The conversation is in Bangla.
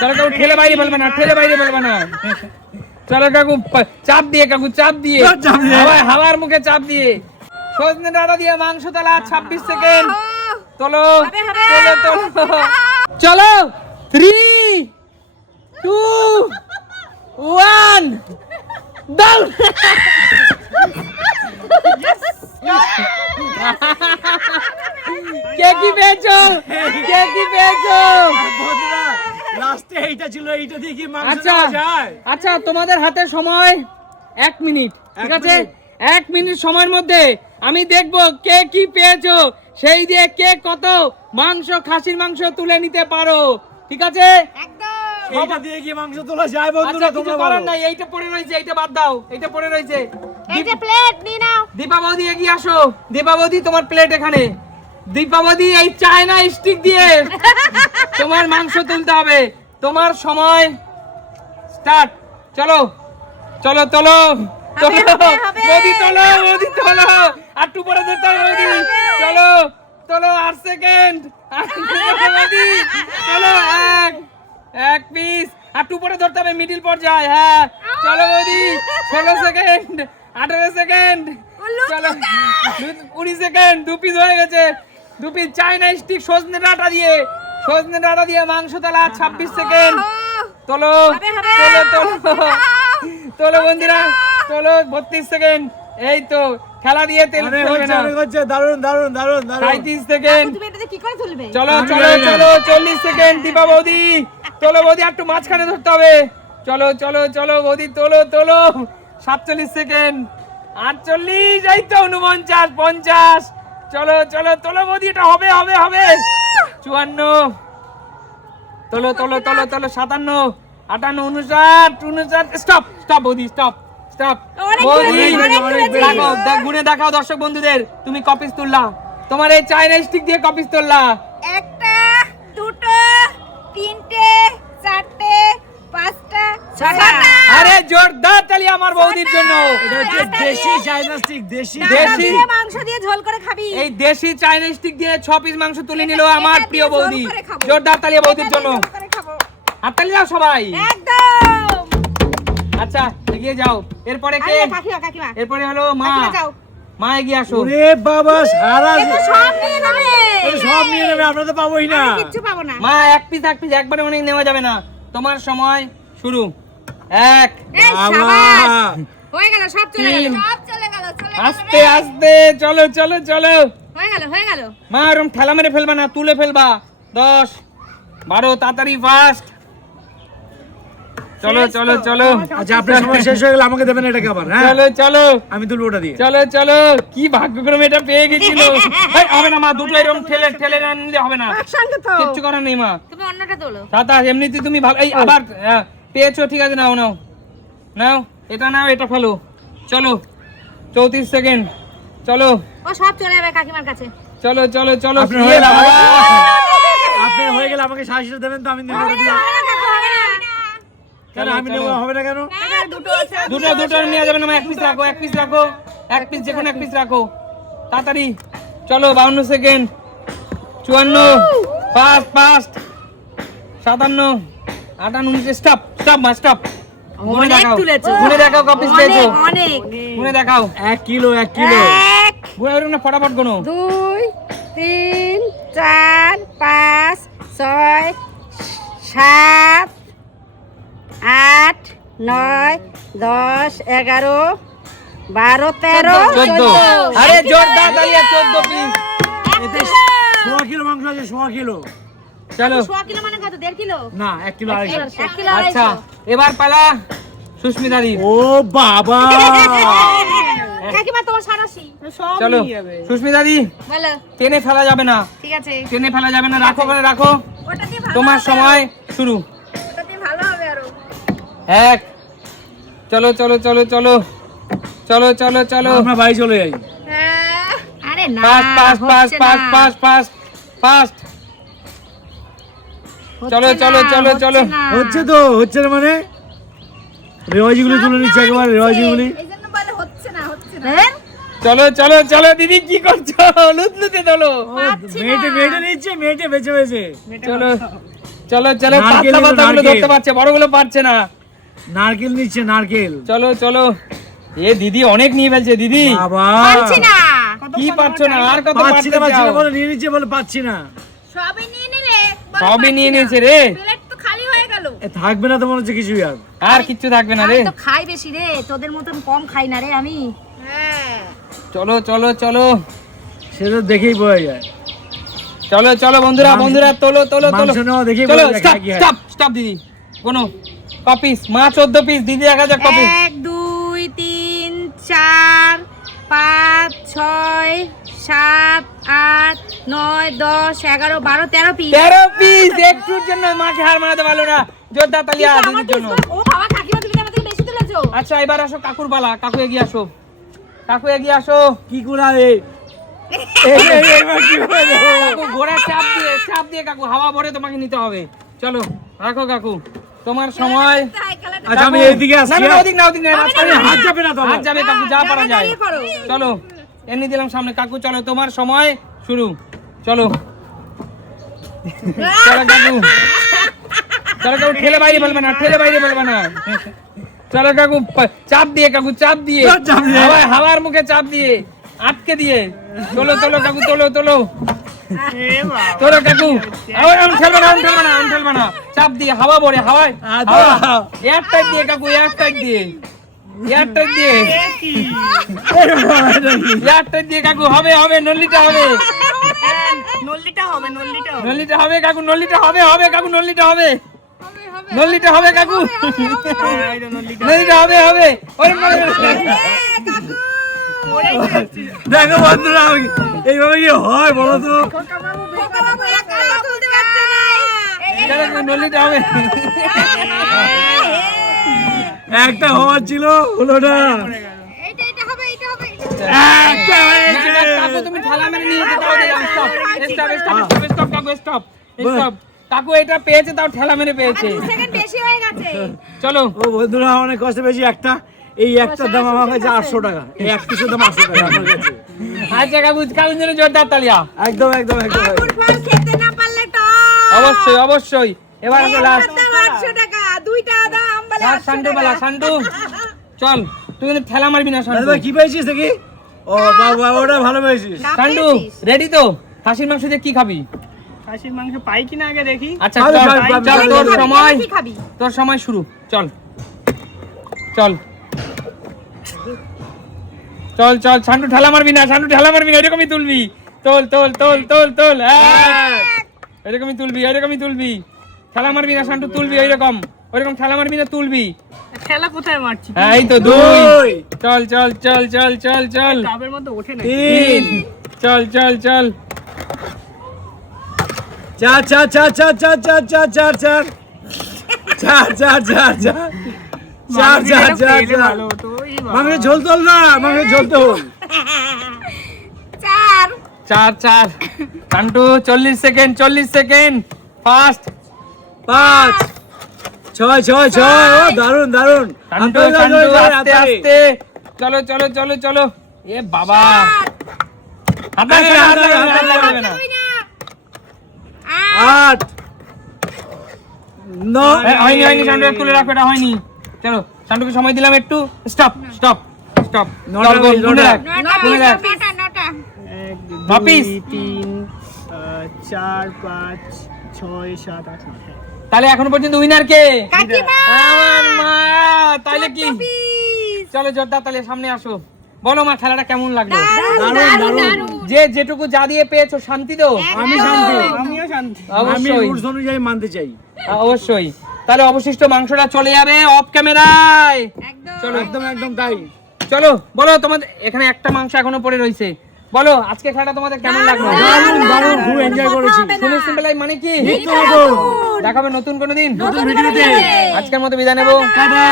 চলো কাকু, ঠেলে বাইরে ফেলবে না, ঠেলে বাইরে ফেলবে না। চলো কাকু, চাপ দিয়ে কাকু, চাপ দিয়ে হাওয়ার মুখে চাপ দিয়ে সজনে ডাঁটা দিয়ে মাংস তোলা। 26 সেকেন্ড। তোলো তোলো তোলো। চলো 3 2 1 দাও। কে কি পেয়েছো? কে কি পেয়েছো? লাস্টে এইটা ছিল, এইটা দিয়ে কি মাংস খাওয়া যায়? আচ্ছা, তোমাদের হাতে সময় 1 মিনিট, ঠিক আছে? 1 মিনিট সময়ের মধ্যে আমি দেখব কে কি পেয়েছো, সেই দিয়ে কে কত মাংস, খাসির মাংস তুলে নিতে পারো, ঠিক আছে? এইটা দিয়ে কি মাংস তোলা যায় বন্ধুরা? আচ্ছা, কিছু করার নাই, এইটা পড়ে রয়েছে, এইটা বাদ দাও, এইটা পড়ে রয়েছে। এই যে প্লেট নিয়ে নাও। দীপাবতী এগিয়ে আসো। দীপাবতী, তোমার প্লেট এখানে। দীপাবতী, এই চায়না স্টিক দিয়ে তোমার মাংস তুলতে হবে। তোমার সময় স্টার্ট। চলো চলো তোলো তোলো মোদি, তোলো মোদি, তোলো। আর টু পরে ধরতে হবে মোদি। চলো তোলো, 8 সেকেন্ড। মোদি চলো, এক পিস। আর টু পরে ধরতে হবে, মিডিল পর্যায়ে। হ্যাঁ চলো মোদি, 16 সেকেন্ড, 18 সেকেন্ড, চলো 20 সেকেন্ড। 2 পিস হয়ে গেছে, 2 পিস চায়না স্টিক সজনে ডাঁটা দিয়ে, সজনে ডাঁটা দিয়ে মাংস তোলা। 26 সেকেন্ড। তোলো তোলো তোলো তোলো বন্ধুরা, তোলো। 32 সেকেন্ড। এই তো খেলা দিয়ে তেল ফেলবে না। দারুন দারুন দারুন দারুন। 37 সেকেন্ড। তুমি এটাতে কি করে তুলবে? চলো চলো চলো, 40 সেকেন্ড। দীপা বৌদি তোলো, বৌদি একটু মাঝখানে ধরতে হবে। চলো চলো চলো বৌদি, তোলো তোলো। 47 সেকেন্ড, 48, এই তো 49, 50। চলো চলো তোলো বৌদি, এটা হবে হবে হবে। 54, তোলো তোলো তোলো তোলো। 57, 58, 59। স্টপ স্টপ বৌদি, স্টপ স্টপ বৌদি। দেখো, গুনে দেখাও দর্শক বন্ধুদের, তুমি কপিস তুললা। তোমার এই চায়না স্টিক দিয়ে কপিস তুললা। 1 2 3 4 5 6 আরে জোরদার তালি আমার বৌদির জন্য। এটা হচ্ছে দেশি চাইনা স্টিক, দেশি দেশি মাংস দিয়ে ঝোল করে খাবি। এই দেশি চাইনা স্টিক দিয়ে 6 পিস মাংস তুলে নিল আমার প্রিয় বৌদি। জোরদার তালি বৌদির জন্য। হাততালি দাও সবাই। একদম। আচ্ছা এগিয়ে যাও। এরপরে কে? কাকিমা কাকিমা। এরপরে হলো মা। কাকিমা যাও। মা এগিয়ে আসো। ওরে বাবা, সারা এটা সব নিয়ে নেবে। সব নিয়ে নেবে, আমরা তো পাবোই না। আমি কিচ্ছু পাবো না। মা এক পিস একবারে অনেক নেওয়া যাবে না। তোমার সময় শুরু। 1 এই শাবাশ। হয়ে গেল, সব চলে গেল, তিন। সব চলে গেল, চলে গেল। আস্তে আস্তে চলো চলো চলো। হয়ে গেল, হয়ে গেল। মা এরকম ঠেলা মেরে ফেলবা না, তুলে ফেলবা। 10 12, তাড়াতাড়ি ফাস্ট। চলো চলো চলো। আচ্ছা, আপনার সময় শেষ হয়ে গেলে আমাকে দেবেন এটাকে আবার। হ্যাঁ চলো চলো আমি তুলবো ওটা দিয়ে। চলো চলো। কি ভাগ্যক্রমে এটা পেয়ে গেছিল। এই, হবে না মা, দুটো এরকম ঠেলে ঠেলে নিলে হবে না। একসঙ্গে তো। কিচ্ছু করার নেই মা। তুমি অন্যটা তোলো। সাতাশ, এমনিতে তুমি ভালো। এই আবার পেয়েছো, ঠিক আছে, নাও নাও নাও, এটা নাও, এটা ফেলো। চলো 34 সেকেন্ড। চলো ও সব চলে যাবে কাকিমার কাছে। চলো চলো চলো। আপনার হয়ে গেলে আপনার হয়ে গেলে আমাকে সাহায্য দেবেন তো, আমি নেবো ওটা দিয়ে। কেন আমি নেবো, হবে না কেন? দুটো দুটো নিয়ে যাবে না মা, 1 পিস রাখো, 1 পিস রাখো, 1 পিস, যে কোনো 1 পিস রাখো তাড়াতাড়ি। চলো 52 second. 54, fast fast. 57, 58, stop stop মা, স্টপ। গুনে দেখাও, গুনে দেখাও কপিস পেয়েছো। অনেক। গুনে দেখাও। 1 কিলো 1 কিলো। 1 গুনে ওরকম না, ফটাফট গুনো। 2 3 4 5 6 7 8 9 10 11 12 13 14। আরে জোরদার তালি, 14 পিস। এতে 1.5 কিলো মাংস আছে, 1.5 কিলো। চলো 100 কিলো মানে কত? 1.5 কিলো? না 1 কিলো 2.5 কিলো। 1 কিলো আচ্ছা, 250। এবার পালা সুস্মিতা দি। ও বাবা, কাকিমা তোমার সারাশি। চলো সুস্মিতা দি, বলো। টেনে ফেলা যাবে না, ঠিক আছে। টেনে ফেলা যাবে না, রাখো ওখানে রাখো। ওটা দিয়ে ভালো তোমার হবে সময় শুরু। ওটা দিয়ে ভালো হবে আরো। 1 চলো চলো চলো চলো চলো চলো চলো। আমরা বাড়ি চলে যাই। আরে না, fast fast fast fast fast fast fast. চলো চলো চলো চলো। হচ্ছে তো, হচ্ছে না মানে রেওয়াজিগুলি তুলে নিচ্ছে একবার, রেওয়াজিগুলি। এইজন্য বলে হচ্ছে না, হচ্ছে না। চলো চলো চলো দিদি, কি করছো? লুতলুতে তোলো। মেয়েটে মেয়েটে নিচ্ছে, মেয়েটে বেঁচে বেঁচে। চলো চলো চলো, নারকেল পাতলা নিলো, পাতাগুলো নারকেল। ধরতে পারছে, বড়গুলো পারছে না। নারকেল নিচ্ছে নারকেল। চলো চলো, এ দিদি অনেক নিয়ে ফেলছে দিদি। বাবা পারছি না কি পারছো না, আর কত পাচ্ছি পারতে না পাচ্ছি না চাও? বলে নিয়ে নিচ্ছে বলে পাচ্ছি না। সবই নিয়ে নিলে বলো সবই পারছি নিয়ে না। নিয়েছে রে, প্লেট তো খালি হয়ে গেল। এ থাকবে না তো মনে হচ্ছে কিছুই আর। আর কিচ্ছু থাকবে না রে। আমি তো খাই বেশি রে, তোদের মতন কম খাই না রে আমি। হ্যাঁ চলো চলো চলো সে তো দেখেই বোঝা যায়। চলো চলো বন্ধুরা, মাংস- বন্ধুরা তোলো তোলো তোলো। মাংস নেওয়া দেখেই চলো, বোঝা যায় স্টপ কি হয়। স্টপ স্টপ দিদি, কোনো কপিস মা 14 পিস, দিদি 1000 কপিস। 1 2 3 4 5 6 7 8 9 10 11 12 13 পিস। 13 পিস, একটুর জন্য মাকে হার মানাতে পারলো না। জোরদার তালিয়া দিদির জন্য। ও বাবা, কাকিমা তুমি তো আমার থেকে বেশি তুলেছো। আচ্ছা এবার আসো কাকুর পালা, কাকু এগিয়ে আসো, কাকু এগিয়ে আসো। কি করা রে? এবার কি করে দেবো? কাকু ঘোড়া চাপ দিয়ে কাকু হাওয়া ভরে তোমাকে নিতে হবে। চলো রাখো কাকু, তোমার সময়। তাই খেলাটা আচ্ছা আমি কাকু, এইদিকে না, আসছি। না, না, ওদিক না, ওদিক না, মাঝখানে আরে, হাত যাবে না তো আমার। হাত যাবে কাকু, যা পারা যায়। দাঁড়িয়ে করো। চলো এমনি দিলাম সামনে, কাকু চলো তোমার সময় শুরু। চলো চলো কাকু, চলো কাকু, ঠেলে বাইরে ফেলবে না, ঠেলে বাইরে ফেলবে না। চলো কাকু, চাপ দিয়ে কাকু, চাপ দিয়ে, চাপ দিয়ে। হাওয়ার মুখে চাপ দিয়ে, আটকে দিয়ে। তোলো তোলো কাকু, তোলো তোলো তোলো কাকু। আউন ঠেলবে না, আউন ঠেলবে না, আউন ঠেলবে না। চাপ দিয়ে হাওয়া ভরে, হাওয়ায় এয়ার টাইট দিয়ে কাকু, এয়ার টাইট দিয়ে, এয়ার টাইট দিয়ে, এয়ার টাইট দিয়ে কাকু। হবে হবে, নল্লিটা হবে, নল্লিটা হবে কাকু, নল্লিটা হবে, হবে কাকু, নল্লিটা হবে, নল্লিটা হবে কাকু, নল্লিটা হবে, হবে। ওরে দেখো বন্ধুরা এইভাবে কি হয় বলো তো? খোকা বাবু এক কালা তুলতে পারছে না। কাকু, নল্লিটা হবে। একটা হওয়ার ছিল হলো না। এটা হবে, এটা হবে। একটা না, হয়েছে। না, কাকু তুমি ঠেলা মেরে নিয়ে যেতে দাও, স্টপ স্টপ স্টপ স্টপ কাকু, স্টপ স্টপ। কাকু এটা পেয়েছে, তাও ঠেলা মেরে পেয়েছে। 2 সেকেন্ড বেশি হয়ে গেছে। চলো ও বন্ধুরা অনেক কষ্ট পেয়েছি। একটা এই একটার দাম আমার কাছে 800 টাকা। এই এক পিসের দাম 800 টাকা আমার কাছে। আচ্ছা কাকু, কাকুর জন্য জোরদার তালিয়া। একদম একদম একদম আঙুর ফল খেতে না পারলে তো অবশ্যই অবশ্যই। এবার আসো লাস্ট, 800 টাকা, 2 টাকা দাম বলে লাস্ট সান্টু বেলা, সান্টু চল, তুই কিন্তু ঠেলা মারবি না দাদা সান্টু। ভাই কি পেয়েছিস দেখি? ও বাবা ওটা ভালো পেয়েছিস। সান্টু রেডি তো? খাসির মাংস দিয়ে কি খাবি? খাসির মাংস পাই কিনা আগে দেখি। আচ্ছা পাবি, চল, পাবি, পাবি, চল, পাবি, তোর পাবি। সময়, কি খাবি? তোর সময় শুরু। চল চল চল চল, সান্টু ঠেলা মারবি না, সান্টু ঠেলা মারবি না, এরকমই তুলবি। তোল তোল তোল তোল তোল, এরকমই তুলবি, এরকমই তুলবি। ঠেলা মারবি না সান্টু, তুলবি ওইরকম, ওইরকম ঠেলা মারবি না, তুলবি। খেলা কোথায় মারছি? হ্যাঁ এই তো 2। চল চল চল চল চল চল, ডাবের মধ্যে ওঠে না। 3। চল চল চল, 4 4 4 4 4 4 4 4 4 4 4 4 ভালো হতো। এই বাবা। মাংসের ঝোল তোল না, মাংসের ঝোল তোল। 4 4 4। Santu 40 second, 40 second, fast. 5 6 6 6 ও দারুন দারুন। সান্টু সান্টু, আস্তে আস্তে। চলো চলো চলো চলো। এ বাবা, হাত লাগবে না, হাত লাগবে না, হাত লাগবে না। 8 9 হয়নি হয়নি, সান্টু একটু তুলে রাখো, এটা হয়নি। চলো সান্টুকে সময় দিলাম একটু। Stop stop stop. নটা চল গোল, মিনিট, গুনে রাখ, নটা গুনে রাখ। 9টা 1 বাপিস। 2 3 4 5 6 7 8 9। তাহলে এখন পর্যন্ত উইনার কে? কাকিমা আমার মা। তাহলে কি? চলো জোরদার তাহলে সামনে আসো। বলো মা, খেলাটা কেমন লাগলো? দারুন দারুন। যে যেটুকু যা দিয়ে পেয়েছো, শান্তি তো? আমি শান্তি। আমিও শান্তি। আমি অবশ্যই রুলস অনুযায়ী মানতে চাই। অবশ্যই। তাহলে অবশিষ্ট মাংসটা চলে যাবে অফ ক্যামেরায়। একদম চলো একদম একদম তাই। চলো বলো, তোমাদের এখানে একটা মাংস এখনো পড়ে রয়েছে। বলো আজকে খেলাটা তোমাদের কেমন লাগলো? দারুন দারুন, খুব এনজয় করেছি। শুনে সিম্পলাই মানে কি? নিত্য নতুন দেখাবে নতুন কোনো দিন। নতুন ভিডিওতে। আজকের মতো বিদায় নেবো। টাটা।